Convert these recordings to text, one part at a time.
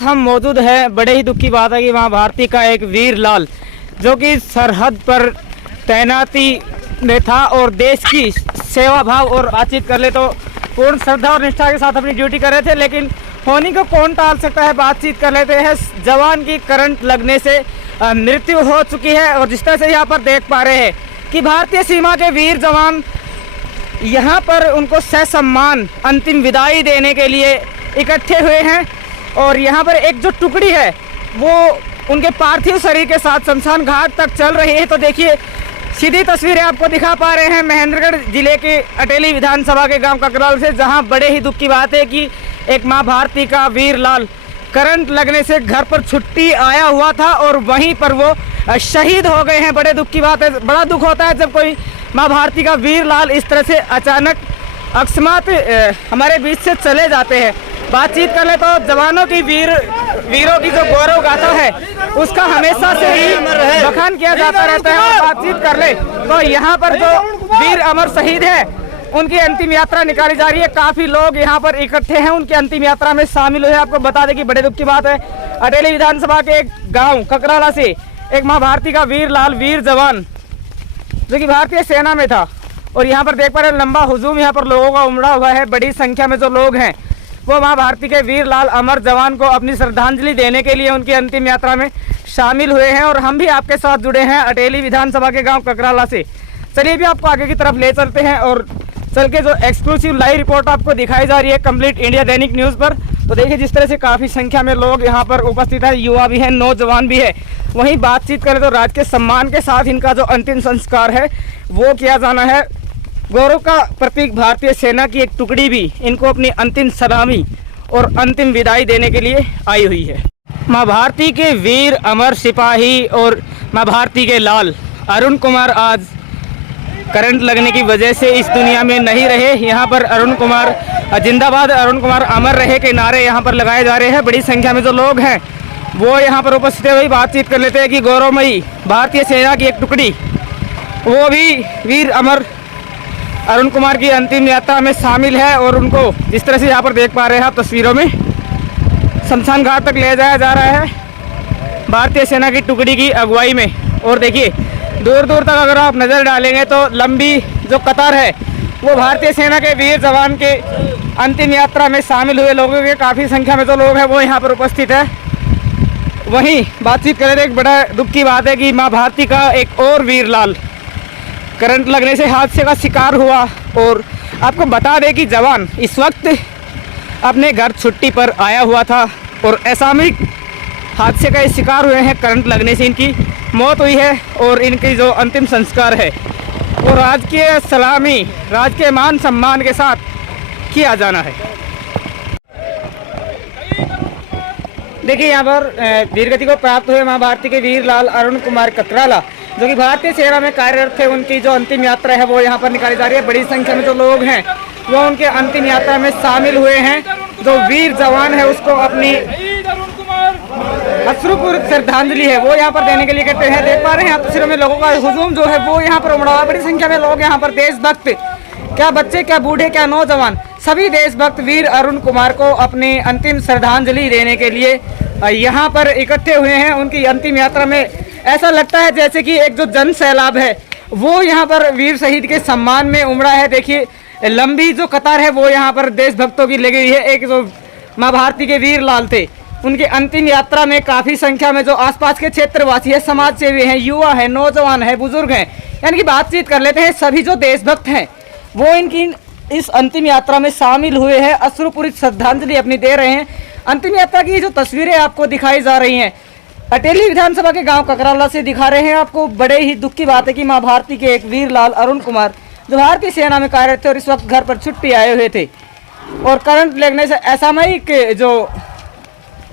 वक्त हम मौजूद हैं, बड़े ही दुख की बात है कि माँ भारती का एक वीर लाल जो कि सरहद पर तैनाती में था और देश की सेवा भाव और बातचीत कर ले तो पूर्ण श्रद्धा और निष्ठा के साथ अपनी ड्यूटी कर रहे थे, लेकिन होनी को कौन टाल सकता है। बातचीत कर लेते हैं। जवान की करंट लगने से मृत्यु हो चुकी है और जिस तरह से यहाँ पर देख पा रहे हैं कि भारतीय सीमा के वीर जवान यहाँ पर उनको ससम्मान अंतिम विदाई देने के लिए इकट्ठे हुए हैं और यहाँ पर एक जो टुकड़ी है वो उनके पार्थिव शरीर के साथ शमशान घाट तक चल रही है। तो देखिए सीधी तस्वीरें आपको दिखा पा रहे हैं महेंद्रगढ़ जिले के अटेली विधानसभा के गांव ककराल से, जहां बड़े ही दुख की बात है कि एक मां भारती का वीर लाल करंट लगने से घर पर छुट्टी आया हुआ था और वहीं पर वो शहीद हो गए हैं। बड़े दुख की बात है, बड़ा दुख होता है जब कोई मां भारती का वीर लाल इस तरह से अचानक अकस्मात हमारे बीच से चले जाते हैं। बातचीत कर ले तो जवानों की वीरों की जो गौरव गाथा है उसका हमेशा से ही बखान किया जाता रहता है। और बातचीत कर ले तो यहाँ पर जो वीर अमर शहीद है उनकी अंतिम यात्रा निकाली जा रही है। काफी लोग यहाँ पर इकट्ठे हैं, उनकी अंतिम यात्रा में शामिल हुए। आपको बता दें कि बड़े दुख की बात है, अटेली विधानसभा के एक गाँव ककराला से एक माँ भारती का वीर लाल वीर जवान जो कि भारतीय सेना में था और यहाँ पर देख पा रहे लंबा हुजूम यहाँ पर लोगों का उमड़ा हुआ है। बड़ी संख्या में जो लोग हैं वो मां भारती के वीर लाल अमर जवान को अपनी श्रद्धांजलि देने के लिए उनकी अंतिम यात्रा में शामिल हुए हैं और हम भी आपके साथ जुड़े हैं अटेली विधानसभा के गांव ककराला से। चलिए भी आपको आगे की तरफ ले चलते हैं और चल के जो एक्सक्लूसिव लाइव रिपोर्ट आपको दिखाई जा रही है कंप्लीट इंडिया दैनिक न्यूज़ पर। तो देखिए जिस तरह से काफ़ी संख्या में लोग यहाँ पर उपस्थित है, युवा भी है, नौजवान भी है। वहीं बातचीत करें तो राज्य के सम्मान के साथ इनका जो अंतिम संस्कार है वो किया जाना है। गौरव का प्रतीक भारतीय सेना की एक टुकड़ी भी इनको अपनी अंतिम सलामी और अंतिम विदाई देने के लिए आई हुई है। मां भारती के वीर अमर सिपाही और मां भारती के लाल अरुण कुमार आज करंट लगने की वजह से इस दुनिया में नहीं रहे। यहाँ पर अरुण कुमार जिंदाबाद, अरुण कुमार अमर रहे के नारे यहाँ पर लगाए जा रहे हैं। बड़ी संख्या में जो लोग हैं वो यहाँ पर उपस्थित हुई बातचीत कर लेते हैं कि गौरवमयी भारतीय सेना की एक टुकड़ी वो भी वीर अमर अरुण कुमार की अंतिम यात्रा में शामिल है और उनको जिस तरह से यहाँ पर देख पा रहे हैं आप तस्वीरों में शमशान घाट तक ले जाया जा रहा है भारतीय सेना की टुकड़ी की अगुवाई में। और देखिए दूर दूर तक अगर आप नज़र डालेंगे तो लंबी जो कतार है वो भारतीय सेना के वीर जवान के अंतिम यात्रा में शामिल हुए लोगों के काफ़ी संख्या में जो लोग हैं वो यहाँ पर उपस्थित है। वहीं बातचीत करें तो एक बड़ा दुख की बात है कि माँ भारती का एक और वीर लाल करंट लगने से हादसे का शिकार हुआ। और आपको बता दें कि जवान इस वक्त अपने घर छुट्टी पर आया हुआ था और असामयिक हादसे का शिकार हुए हैं। करंट लगने से इनकी मौत हुई है और इनकी जो अंतिम संस्कार है वो राजकीय सलामी, राजकीय मान सम्मान के साथ किया जाना है। देखिए यहाँ पर वीरगति को प्राप्त हुए माँ भारती के वीर लाल अरुण कुमार ककराला जो कि भारतीय सेना में कार्यरत थे, उनकी जो अंतिम यात्रा है वो यहाँ पर निकाली जा रही है। बड़ी संख्या में जो लोग हैं वो उनके अंतिम यात्रा में शामिल हुए हैं। जो वीर जवान है उसको अपनी अश्रुपूर्वक श्रद्धांजलि है वो यहाँ पर देने के लिए कहते हैं। देख पा रहे हैं आप तस्वीरों में लोगों का हुजूम जो है वो यहाँ पर उमड़ा हुआ। बड़ी संख्या में लोग यहाँ पर देशभक्त, क्या बच्चे, क्या बूढ़े, क्या नौजवान, सभी देशभक्त वीर अरुण कुमार को अपनी अंतिम श्रद्धांजलि देने के लिए यहाँ पर इकट्ठे हुए हैं। उनकी अंतिम यात्रा में ऐसा लगता है जैसे कि एक जो जन सैलाब है वो यहाँ पर वीर शहीद के सम्मान में उमड़ा है। देखिए लंबी जो कतार है वो यहाँ पर देशभक्तों की लगी हुई है। एक जो माँ भारती के वीर लाल थे उनकी अंतिम यात्रा में काफ़ी संख्या में जो आसपास के क्षेत्रवासी है, समाज सेवी हैं, युवा हैं, नौजवान हैं, बुजुर्ग हैं, यानी कि बातचीत कर लेते हैं। सभी जो देशभक्त हैं वो इनकी इस अंतिम यात्रा में शामिल हुए हैं, अश्रुपूरित श्रद्धांजलि अपनी दे रहे हैं। अंतिम यात्रा की जो तस्वीरें आपको दिखाई जा रही हैं अटेली विधानसभा के गांव ककराला से दिखा रहे हैं आपको। बड़े ही दुख की बात है कि मां भारती के एक वीर लाल अरुण कुमार जो भारतीय सेना में कार्यरत थे और इस वक्त घर पर छुट्टी आए हुए थे और करंट लगने से असामयिक जो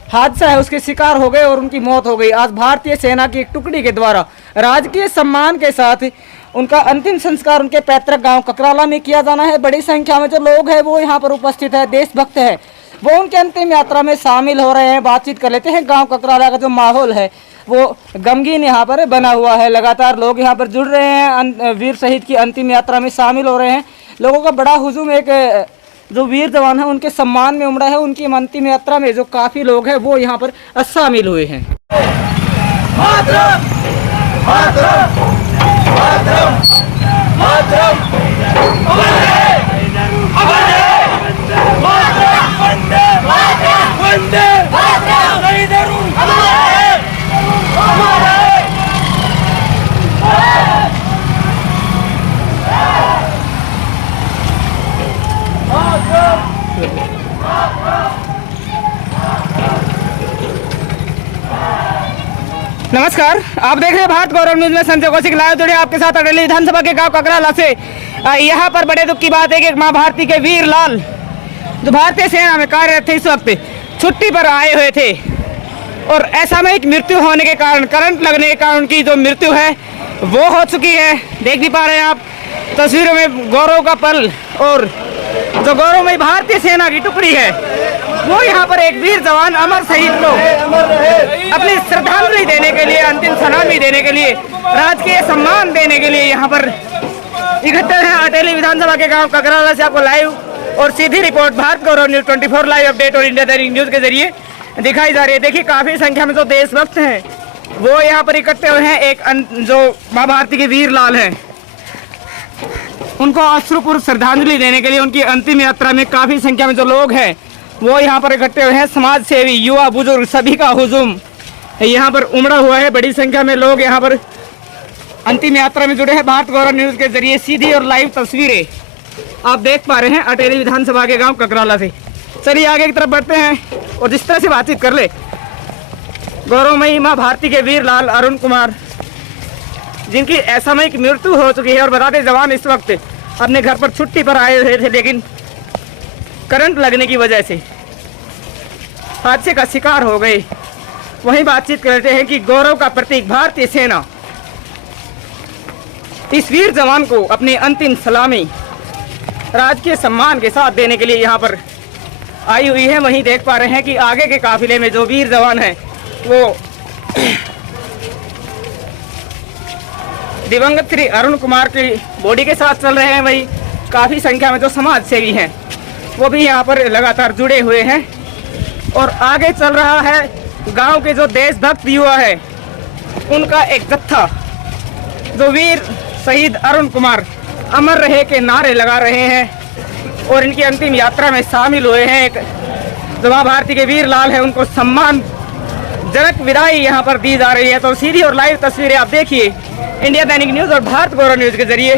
हादसा है उसके शिकार हो गए और उनकी मौत हो गई। आज भारतीय सेना की एक टुकड़ी के द्वारा राजकीय सम्मान के साथ उनका अंतिम संस्कार उनके पैतृक गांव ककराला में किया जाना है। बड़ी संख्या में जो लोग हैं वो यहाँ पर उपस्थित है, देशभक्त है, वो उनके अंतिम यात्रा में शामिल हो रहे हैं। बातचीत कर लेते हैं। गांव ककराला का जो माहौल है वो गमगीन यहाँ पर बना हुआ है। लगातार लोग यहाँ पर जुड़ रहे हैं, वीर शहीद की अंतिम यात्रा में शामिल हो रहे हैं। लोगों का बड़ा हुजूम एक जो वीर जवान हैं उनके सम्मान में उमड़ा है। उनकी अंतिम यात्रा में जो काफ़ी लोग हैं वो यहाँ पर शामिल हुए हैं। नमस्कार, आप देख रहे हैं भारत गौरव न्यूज में संजय कौशिक लाइव जुड़े आपके साथ अटेली विधानसभा के गांव ककराला से। यहाँ पर बड़े दुख की बात है कि मां भारती के वीर लाल जो भारतीय सेना में कार्यरत थे इस वक्त छुट्टी पर आए हुए थे और असामयिक मृत्यु होने के कारण, करंट लगने के कारण उनकी जो मृत्यु है वो हो चुकी है। देख भी पा रहे हैं आप तस्वीरों में गौरव का पल और जो गौरवमयी भारतीय सेना की टुकड़ी है वो यहाँ पर एक वीर जवान अमर शहीद को अपनी श्रद्धांजलि देने के लिए, अंतिम सलामी देने के लिए, राजकीय सम्मान देने के लिए यहाँ पर इकट्ठे हैं। अटेली विधानसभा के गांव ककराला से आपको लाइव और सीधी रिपोर्ट भारत गौरव न्यूज 24 लाइव अपडेट और इंडिया दैनिक न्यूज के जरिए दिखाई जा रही है। देखिए काफी संख्या में जो देशभक्त हैं वो यहाँ पर इकट्ठे हुए हैं। एक जो माँ भारती के वीर लाल हैं उनको अश्रुपूर्व श्रद्धांजलि देने के लिए उनकी अंतिम यात्रा में काफी संख्या में जो लोग हैं वो यहाँ पर इकट्ठे हुए हैं। समाज सेवी, युवा, बुजुर्ग सभी का हुजूम यहाँ पर उमड़ा हुआ है। बड़ी संख्या में लोग यहाँ पर अंतिम यात्रा में जुड़े हैं। भारत गौरव न्यूज के जरिए सीधी और लाइव तस्वीरें आप देख पा रहे हैं अटेली विधानसभा के गांव ककराला से। चलिए आगे की तरफ बढ़ते हैं और जिस तरह से बातचीत कर ले गौरवमयी माँ भारती के वीर लाल अरुण कुमार जिनकी असामयिक मृत्यु हो चुकी है और बताते जवान इस वक्त अपने घर पर छुट्टी पर आए हुए थे लेकिन करंट लगने की वजह से हादसे का शिकार हो गए। वहीं बातचीत करते हैं कि गौरव का प्रतीक भारतीय सेना इस वीर जवान को अपनी अंतिम सलामी राजकीय सम्मान के साथ देने के लिए यहाँ पर आई हुई है। वहीं देख पा रहे हैं कि आगे के काफिले में जो वीर जवान हैं वो दिवंगत श्री अरुण कुमार की बॉडी के साथ चल रहे हैं। वहीं काफ़ी संख्या में जो समाज सेवी हैं वो भी यहाँ पर लगातार जुड़े हुए हैं और आगे चल रहा है गांव के जो देशभक्त युवा है उनका एक जत्था जो वीर शहीद अरुण कुमार अमर रहे के नारे लगा रहे हैं और इनकी अंतिम यात्रा में शामिल हुए हैं। एक जो माँ भारती के वीर लाल है उनको सम्मानजनक विदाई यहाँ पर दी जा रही है। तो सीधी और लाइव तस्वीरें आप देखिए इंडिया दैनिक न्यूज़ और भारत गौरव न्यूज़ के जरिए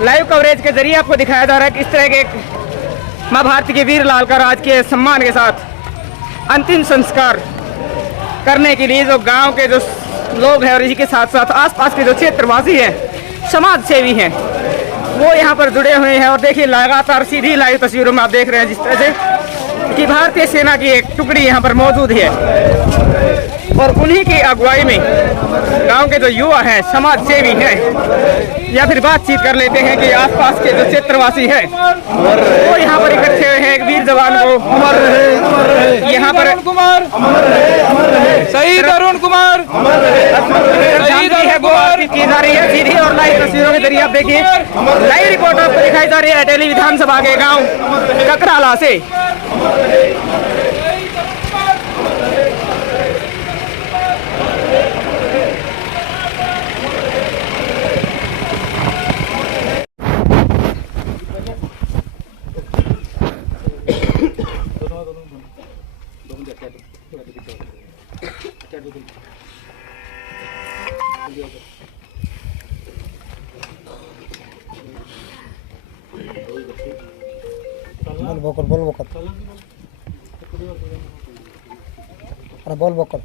लाइव कवरेज के जरिए आपको दिखाया जा रहा है कि इस तरह के माँ भारती के वीर लाल का राजकीय सम्मान के साथ अंतिम संस्कार करने के लिए जो गांव के जो लोग हैं और इसी के साथ साथ आसपास के जो क्षेत्रवासी हैं, समाज सेवी हैं, वो यहाँ पर जुड़े हुए हैं। और देखिए लगातार सीधी लाइव तस्वीरों में आप देख रहे हैं जिस तरह से कि भारतीय सेना की एक टुकड़ी यहाँ पर मौजूद है और उन्हीं की अगुवाई में गांव के जो युवा हैं, समाज सेवी हैं या फिर बातचीत कर लेते हैं कि आसपास के जो क्षेत्रवासी हैं वो यहाँ पर इकट्ठे हुए हैं। एक वीर जवान को यहाँ पर शहीद अरुण कुमार की जा रही है। सीधी और लाइव तस्वीरों के जरिए आप देखिए लाइव रिपोर्ट आपको दिखाई जा रही है अटेली विधानसभा के गाँव ककराला से। बोल बकर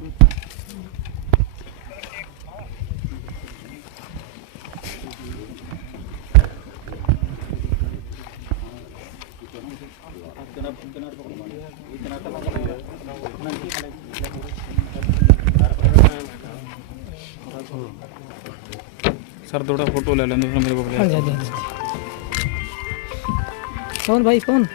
सर थोड़ा फोटो ले लेने मेरे को कौन भाई कौन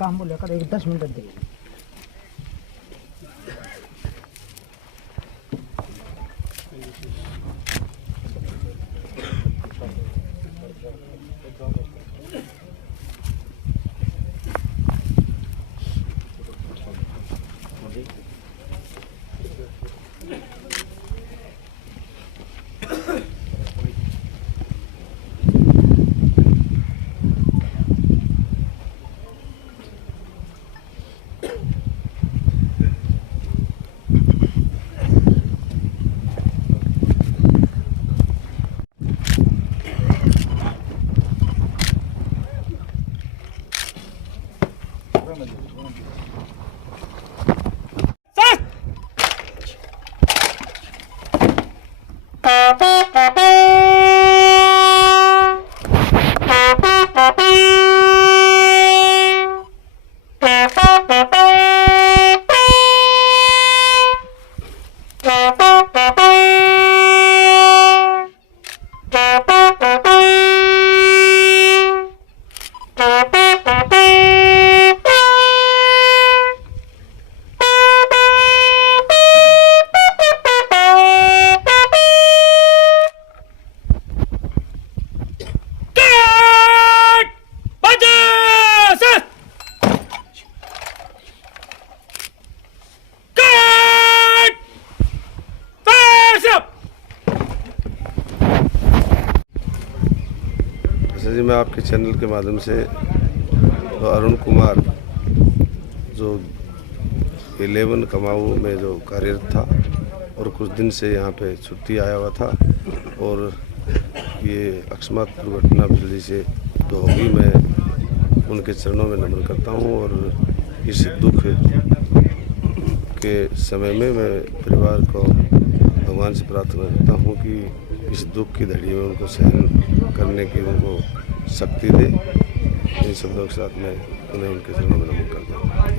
काम बोले कर एक 10 मिनट दे जी मैं आपके चैनल के माध्यम से तो अरुण कुमार जो 11 कमाऊ में जो कार्यरत था और कुछ दिन से यहाँ पे छुट्टी आया हुआ था और ये अकस्मात दुर्घटना बिजली से जो होगी, मैं उनके चरणों में नमन करता हूँ। और इस दुख के समय में मैं परिवार को भगवान से प्रार्थना करता हूँ कि इस दुख की घड़ी में उनको सहन करने की उनको शक्ति दे। इन शब्दों के साथ मैं उन्हें उनके चरणों में नमन करता हूँ।